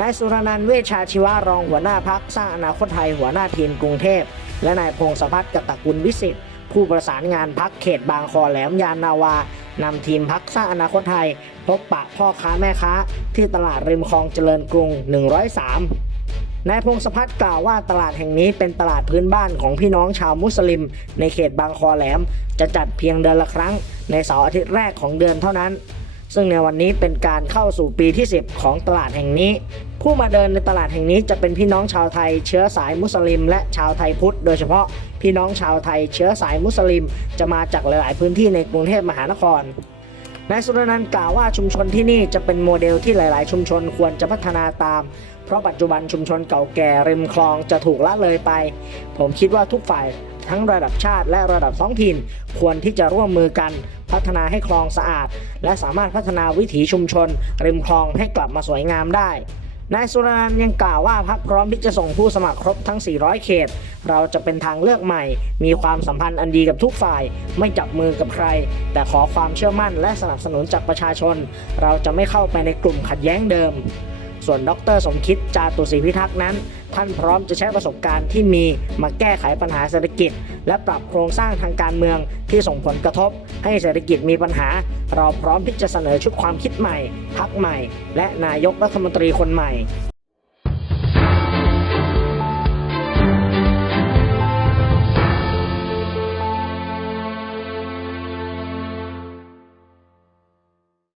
นายสุรนันท์เวชชาชีวะรองหัวหน้าพักสร้างอนาคตไทยหัวหน้าทีมกรุงเทพ และนายพงศพัฒน์กตกุลวิสิทธิ์ผู้ประสานงานพักเขตบางคอแหลมยานนาวานำทีมพักสร้างอนาคตไทย พบปะพ่อค้าแม่ค้า ที่ตลาดริมคลองเจริญกรุง 103 นายพงศพัฒน์กล่าวว่าตลาดแห่งนี้เป็นตลาดพื้นบ้านของพี่น้องชาวมุสลิม ในเขตบางคอแหลม จะจัดเพียงเดือนละครั้ง ในเสาร์อาทิตย์แรกของเดือนเท่านั้น ซึ่งในวันนี้เป็นการเข้าสู่ปีที่ 10 ของตลาดแห่งนี้ ผู้มาเดินในตลาดแห่งนี้จะเป็นพี่น้องชาวไทยเชื้อสายมุสลิม และชาวไทยพุทธ โดยเฉพาะพี่น้องชาวไทยเชื้อสายมุสลิม จะมาจากหลาย ๆ พื้นที่ในกรุงเทพมหานครนายสุรนันท์กล่าวว่าชุมชนที่นี่จะเป็นโมเดลที่หลาย ๆ ชุมชนควรจะพัฒนาตาม เพราะปัจจุบันชุมชนเก่าแก่ริมคลองจะถูกละเลยไป ผมคิดว่าทุกฝ่าย ทั้งระดับชาติและระดับท้องถิ่น ควรที่จะร่วมมือกันพัฒนาให้คลองสะอาด และสามารถพัฒนาวิถีชุมชน ริมคลองให้กลับมาสวยงามได้นายสุรนันท์ยังกล่าวว่าพรรคพร้อมที่จะส่งผู้สมัครครบทั้ง 400 เขต เราจะเป็นทางเลือกใหม่ มีความสัมพันธ์อันดีกับทุกฝ่าย ไม่จับมือกับใคร แต่ขอความเชื่อมั่นและสนับสนุนจากประชาชน เราจะไม่เข้าไปในกลุ่มขัดแย้งเดิม ส่วนดร สมคิดจาตุศรีพิทักษ์นั้น ท่านพร้อมจะใช้ประสบการณ์ที่มีมาแก้ไขปัญหาเศรษฐกิจ และปรับโครงสร้างทางการเมืองที่ส่งผลกระทบ ให้เศรษฐกิจมีปัญหา เราพร้อมที่จะเสนอชุดความคิดใหม่พักใหม่ และนายกรัฐมนตรีคนใหม่